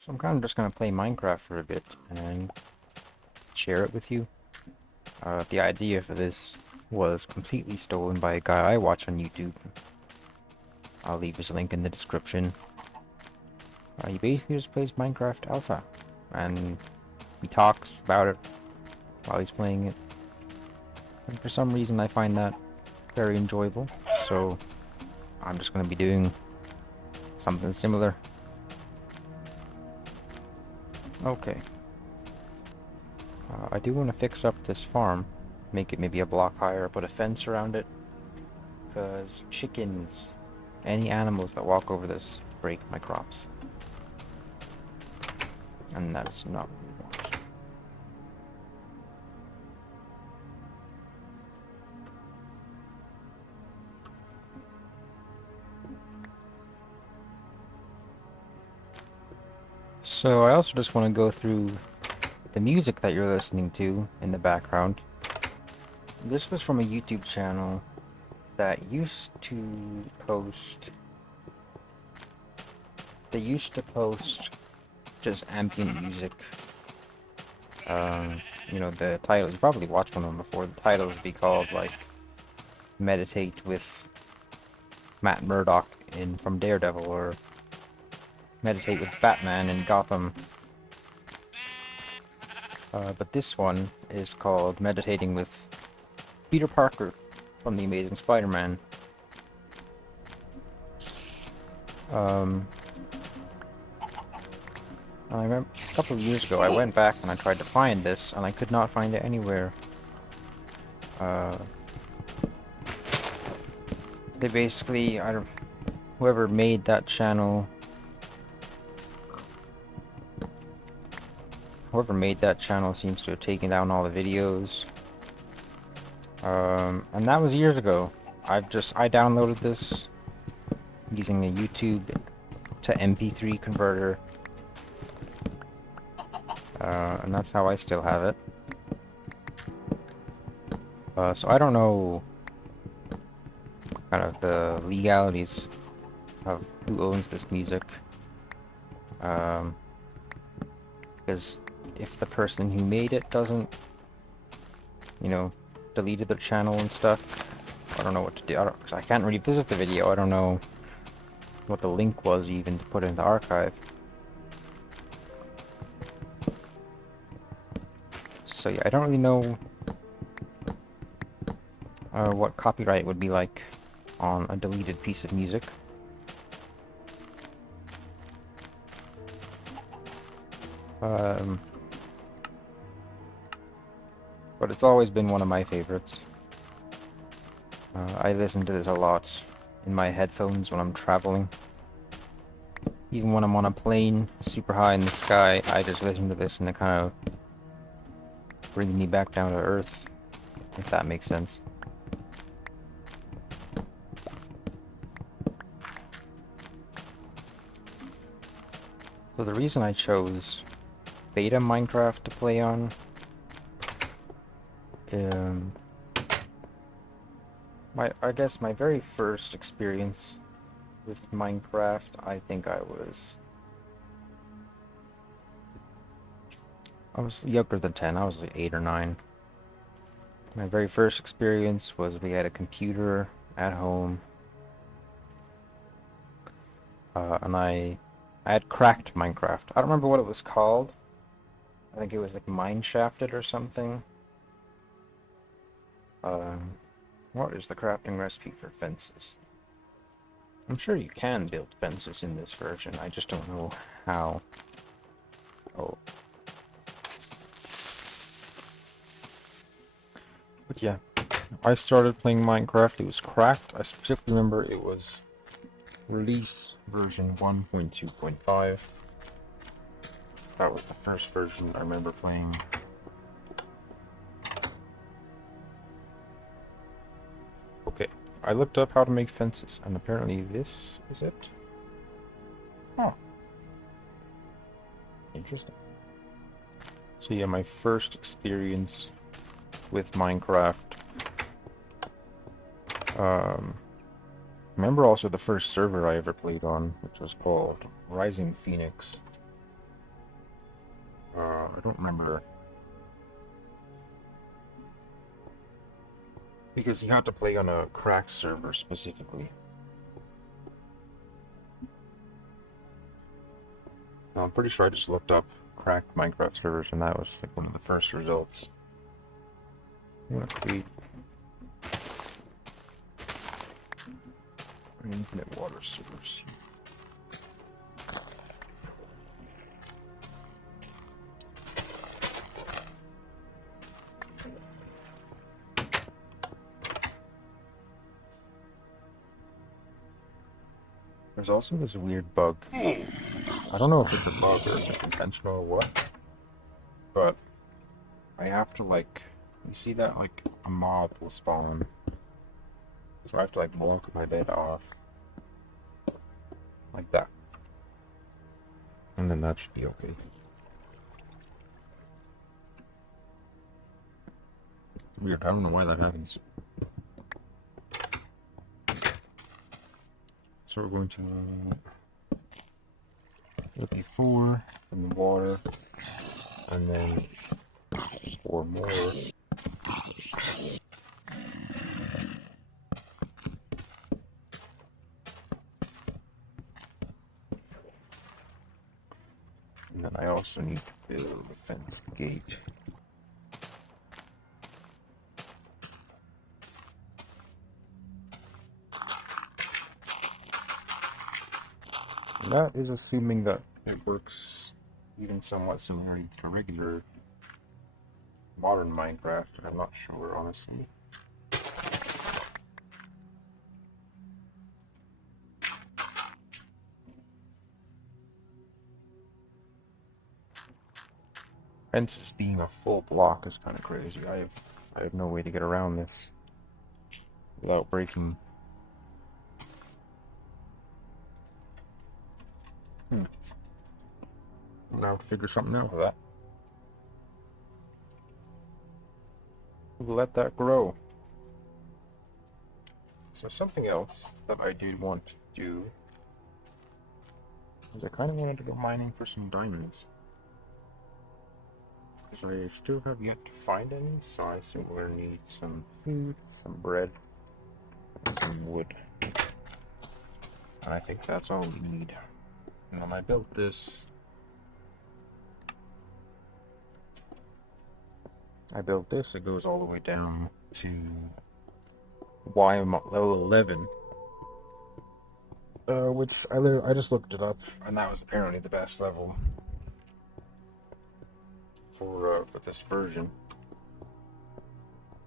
So I'm kind of just going to play Minecraft for a bit and share it with you. The idea for this was completely stolen by a guy I watch on YouTube. I'll leave his link in the description. He basically just plays Minecraft Alpha, and he talks about it while he's playing it. And for some reason I find that very enjoyable, so I'm just going to be doing something similar. Okay. I do want to fix up this farm, make it maybe a block higher, put a fence around it, because chickens, any animals that walk over this, break my crops. And that is not what we want. So I also just want to go through the music that you're listening to in the background. This was from a YouTube channel that used to post... They used to post just ambient music. You know, the title, you've probably watched one of them before. The titles would be called, like, Meditate with Matt Murdock from Daredevil, or Meditate with Batman in Gotham. But this one is called Meditating with Peter Parker from The Amazing Spider-Man. And I remember a couple of years ago I went back and I tried to find this, and I could not find it anywhere. They basically, whoever made that channel, seems to have taken down all the videos. And that was years ago. I downloaded this using a YouTube to MP3 converter. And that's how I still have it. So I don't know kind of the legalities of who owns this music. Because if the person who made it doesn't, you know, deleted their channel and stuff, I don't know what to do. Because I can't revisit the video. I don't know what the link was even to put in the archive. So yeah, I don't really know what copyright would be like on a deleted piece of music. But it's always been one of my favorites. I listen to this a lot in my headphones when I'm traveling. Even when I'm on a plane super high in the sky, I just listen to this and it kind of brings me back down to earth, if that makes sense. So the reason I chose beta Minecraft to play on, I guess my very first experience with Minecraft, I think I was younger than 10, I was like 8 or 9. My very first experience was we had a computer at home, and I had cracked Minecraft. I don't remember what it was called. I think it was like Mineshafted or something. What is the crafting recipe for fences? I'm sure you can build fences in this version, I just don't know how. Oh. But yeah, I started playing Minecraft, it was cracked. I specifically remember it was release version 1.2.5. That was the first version I remember playing. Okay, I looked up how to make fences, and apparently this is it. Oh. Interesting. So yeah, my first experience with Minecraft. Remember also the first server I ever played on, which was called Rising Phoenix. I don't remember. Because you had to play on a cracked server specifically. I'm pretty sure I just looked up cracked Minecraft servers and that was like one of the first results. Create infinite water source. There's also this weird bug. I don't know if it's a bug or if it's intentional or what, but I have to like, you see that like a mob will spawn, so I have to like block my bed off, like that, and then that should be okay. Weird, I don't know why that happens. So we're going to look before in the water, and then 4 more. And then I also need to build a fence gate. And that is assuming that it works even somewhat similarly to regular modern Minecraft. I'm not sure, honestly. Fences being a full block is kind of crazy. I have no way to get around this without breaking. Now to figure something out with that. We'll let that grow. So something else that I did want to do is I kind of wanted to go mining for some diamonds. Because I still have yet to find any, so I assume we're going to need some food, some bread, and some wood. And I think that's all we need. And when I built this, it goes all the way down to YM level 11. Which I just looked it up, and that was apparently the best level for this version.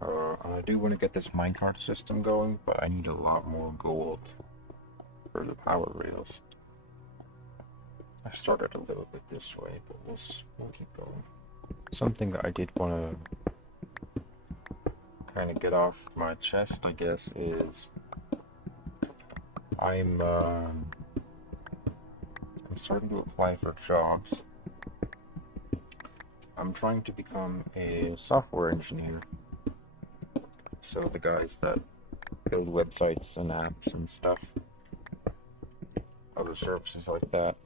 And I do want to get this minecart system going, but I need a lot more gold for the power rails. I started a little bit this way, but we'll keep going. Something that I did want to kind of get off my chest, I guess, is I'm starting to apply for jobs. I'm trying to become a software engineer. So the guys that build websites and apps and stuff, other services like that.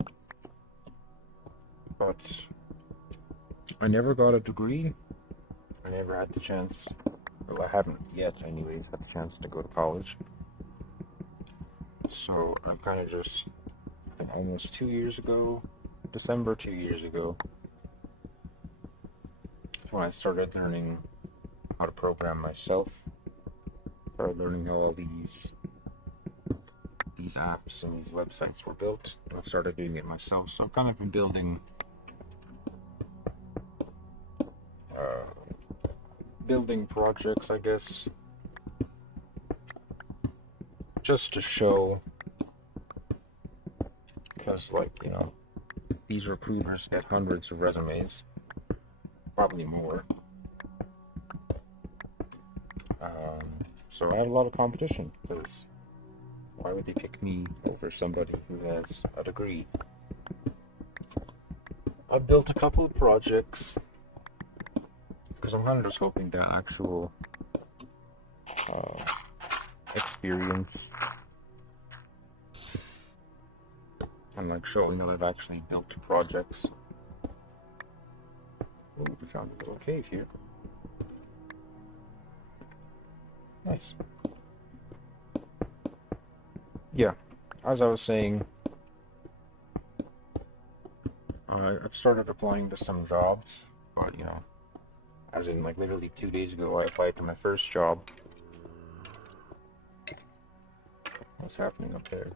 But I never got a degree. I never had the chance, well, I haven't yet anyways, had the chance to go to college. So I kind of just, I think almost 2 years ago, December 2 years ago, when I started learning how to program myself. Started learning how all these apps and these websites were built. And I started doing it myself. So I've kind of been building projects, I guess, just to show, because like, you know, these recruiters get hundreds of resumes, probably more. So I have a lot of competition, because why would they pick me over somebody who has a degree? I built a couple of projects, because I'm kind of just hoping that actual experience and like showing that I've actually built projects Ooh, we found a little cave here. Nice. Yeah, as I was saying, I've started applying to some jobs, but you know, as in like literally 2 days ago, I applied to my first job. What's happening up there?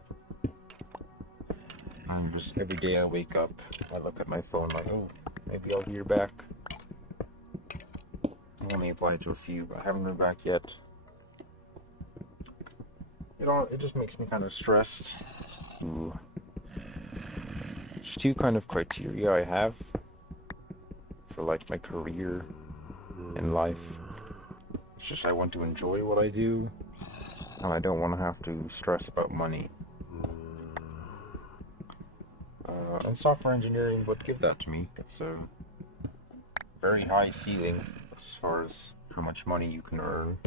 And just every day I wake up, I look at my phone like, oh, maybe I'll hear back. I've only applied to a few, but I haven't heard back yet. It just makes me kind of stressed. Ooh. There's two kind of criteria I have for like my career in life. It's just I want to enjoy what I do, and I don't want to have to stress about money. And software engineering would give that to me. It's a very high ceiling as far as how much money you can earn.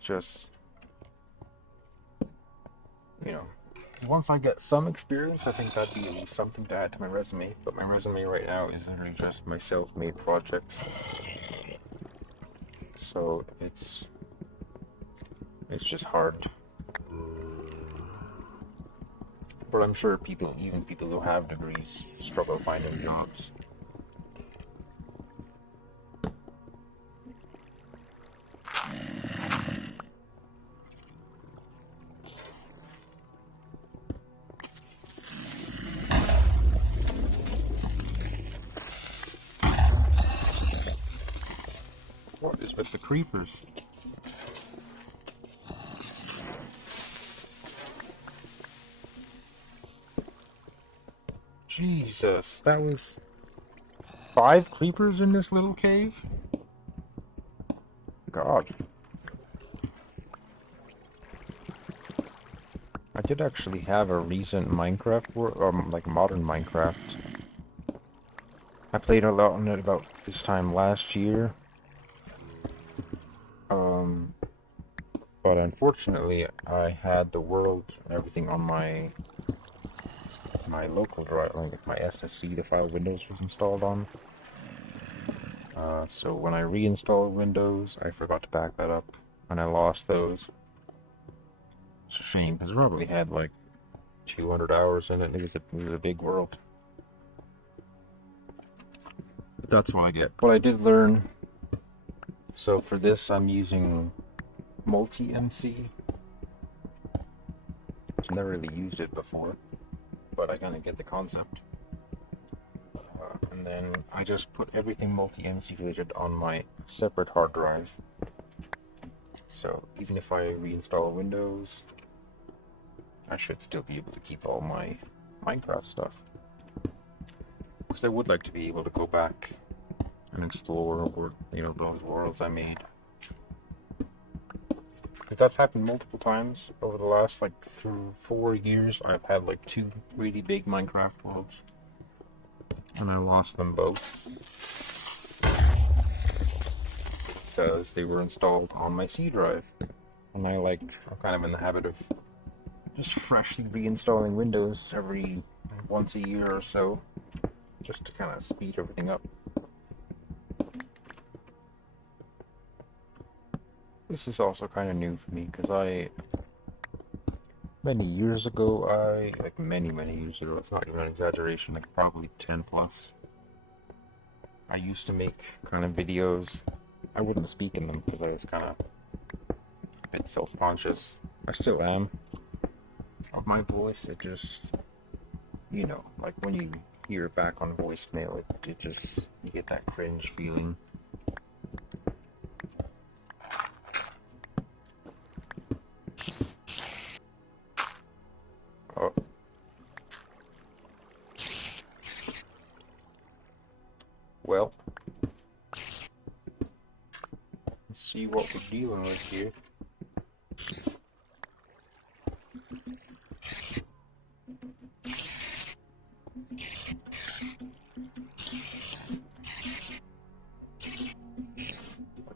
Just, you know, once I get some experience, I think that'd be at least something to add to my resume. But my resume right now is literally just my self-made projects. So it's just hard. But I'm sure even people who have degrees, struggle finding jobs. What is with the creepers? Jesus, that was 5 creepers in this little cave? God. I did actually have a recent Minecraft like modern Minecraft. I played a lot on it about this time last year. But unfortunately, I had the world and everything on my local drive, like my SSD, the file Windows was installed on. So when I reinstalled Windows, I forgot to back that up, and I lost those. It's a shame, because it probably had like 200 hours in it. It was a big world. But that's what I get. What I did learn. So for this, I'm using Multi-MC. I've never really used it before, but I kind of get the concept. And then I just put everything Multi-MC related on my separate hard drive. So even if I reinstall Windows, I should still be able to keep all my Minecraft stuff. Because I would like to be able to go back and explore, those worlds I made. Because that's happened multiple times over the last, through 4 years. I've had, 2 really big Minecraft worlds. And I lost them both. Because they were installed on my C drive. And I'm kind of in the habit of just freshly reinstalling Windows every once a year or so. Just to kind of speed everything up. This is also kind of new for me, because many years ago, many years ago, it's not even an exaggeration, probably 10 plus, I used to make kind of videos. I wouldn't speak in them because I was kind of a bit self-conscious. I still am of my voice. It just, when you hear it back on voicemail, it just, you get that cringe feeling. Oh. Well, let's see what we're dealing with here.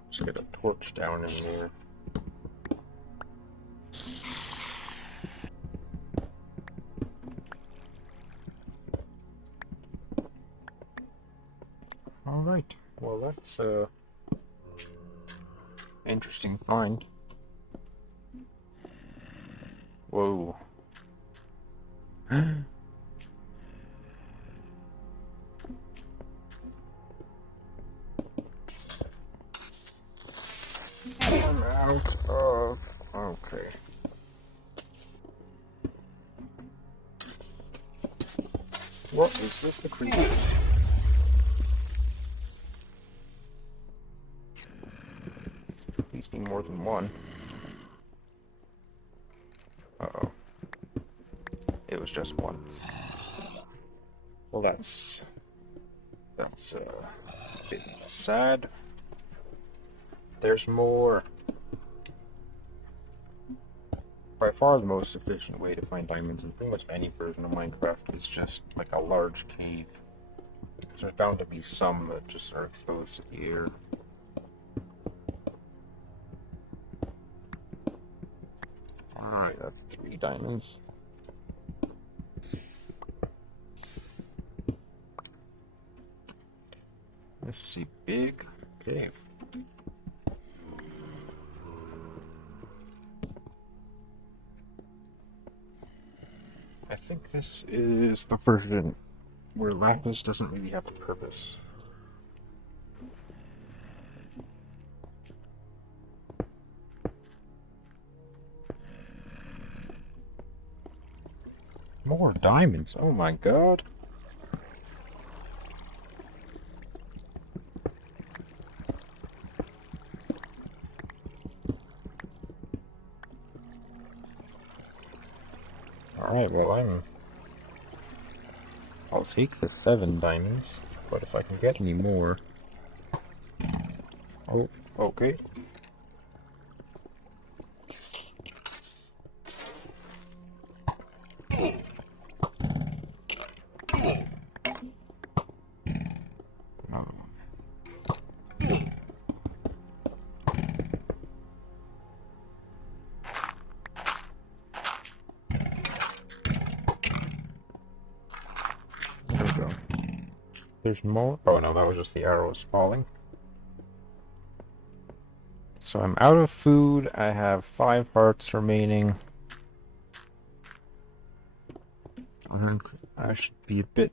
Let's get a torch down in there. Alright, well that's interesting find. Whoa. I'm out of... Okay. What is with the creepers? Please be more than one. Uh-oh. It was just one. Well, that's a bit sad. There's more. By far the most efficient way to find diamonds in pretty much any version of Minecraft is just like a large cave. There's bound to be some that just are exposed to the air. Alright, that's 3 diamonds. This is a big cave. I think this is the version where lapis doesn't really have a purpose. More diamonds, oh my god. Alright, well I'll take the 7 diamonds, but if I can get any more... Oh, okay. There we go. There's more? Oh no, that was just the arrows falling. So I'm out of food. I have 5 hearts remaining. And I should be a bit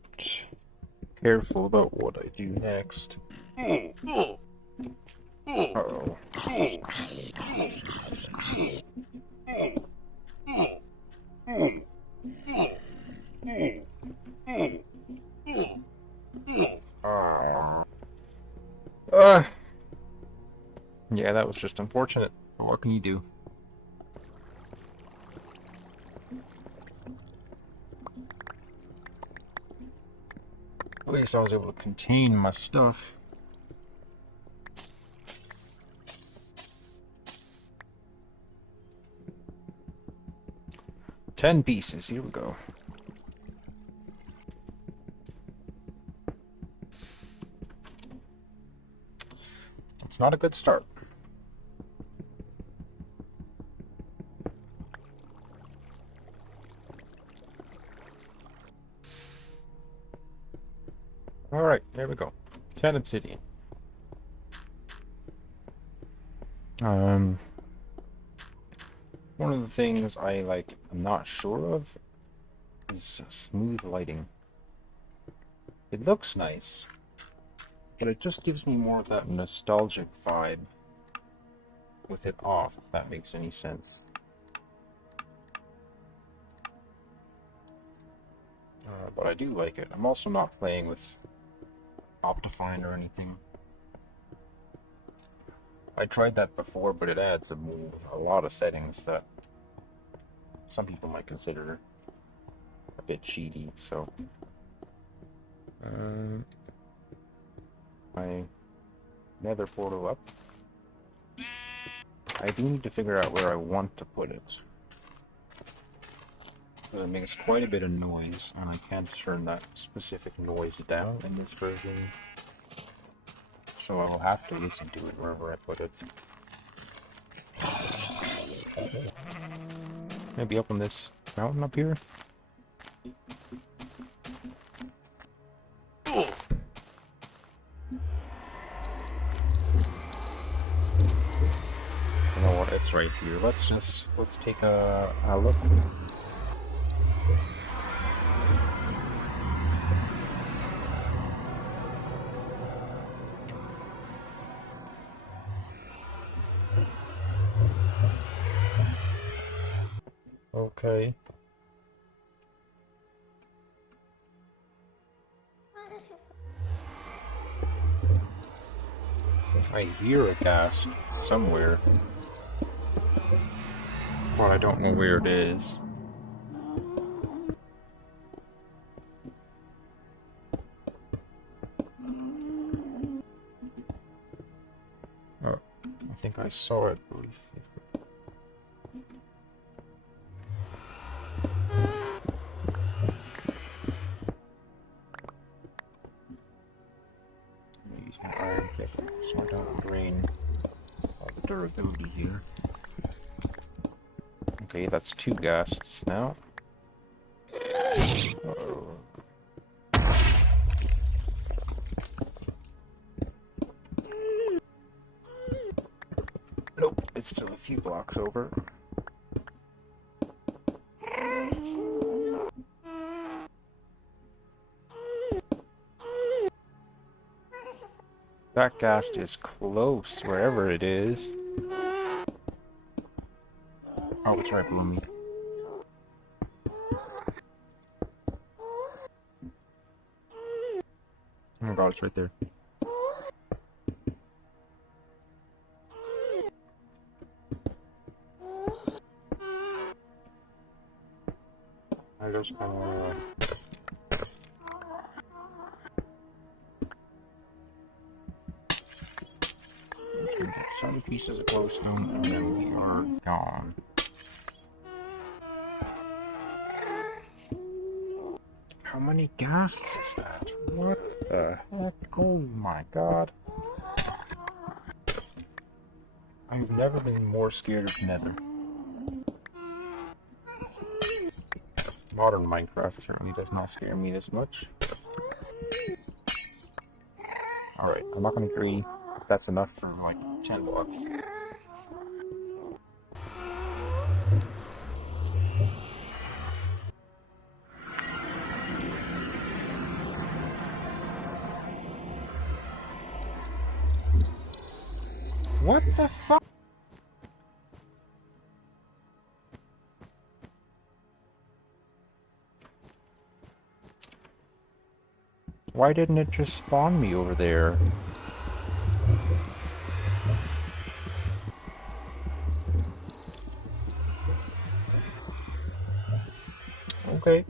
careful about what I do next. Uh-oh. Yeah, that was just unfortunate. But what can you do? At least I was able to contain my stuff. Ten pieces, here we go. It's not a good start. Alright, there we go. 10 obsidian. One of the things I'm not sure of is smooth lighting. It looks nice, but it just gives me more of that nostalgic vibe with it off, if that makes any sense. But I do like it. I'm also not playing with Optifine or anything. I tried that before, but it adds a lot of settings that some people might consider a bit cheaty, so... my nether portal up. I do need to figure out where I want to put it. It makes quite a bit of noise, and I can't turn that specific noise down in this version. So I will have to listen to it wherever I put it. Maybe up on this mountain up here? gas right here. Let's take a look. Okay. I hear a gas somewhere, but I don't know where it is. Oh, I think I saw it briefly. Use my iron pick so I don't drain all the durability here. Okay, that's 2 ghasts now. Uh-oh. Nope, it's still a few blocks over. That ghast is close, wherever it is. Oh, it's right below me. Oh my god, it's right there. I just kind of get some pieces of glowstone and then we are gone. How many ghasts is that? What the heck? Oh my god. I've never been more scared of Nether. Modern Minecraft certainly does not scare me this much. Alright, I'm not gonna be greedy. That's enough for like 10 blocks. What the fuck? Why didn't it just spawn me over there? Okay.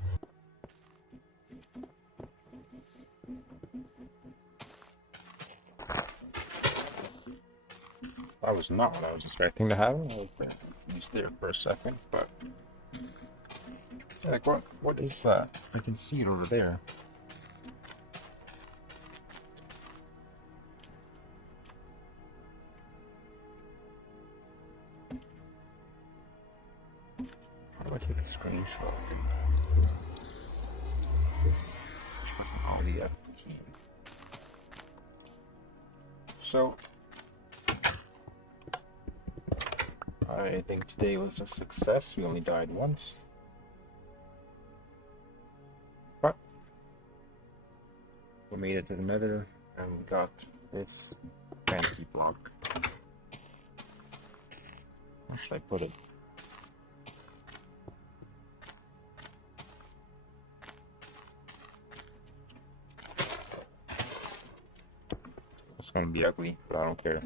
That was not what I was expecting to happen. I was confused there for a second, but... Like, what is that? I can see it over there. How do I take a screenshot? Which wasn't all the F key. So... I think today was a success. We only died once. But we made it to the Nether and we got this fancy block. Where should I put it? It's gonna be ugly, but I don't care.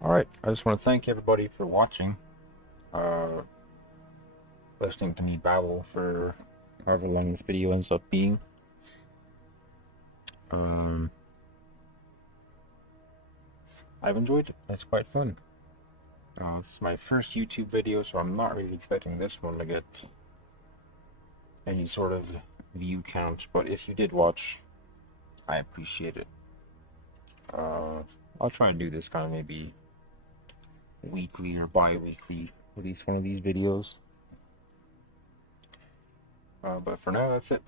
Alright, I just want to thank everybody for watching. Listening to me babble for however long this video ends up being. I've enjoyed it. It's quite fun. It's my first YouTube video, so I'm not really expecting this one to get any sort of view count, but if you did watch, I appreciate it. I'll try and do this kind of maybe weekly or bi-weekly, release one of these videos. But for now, that's it.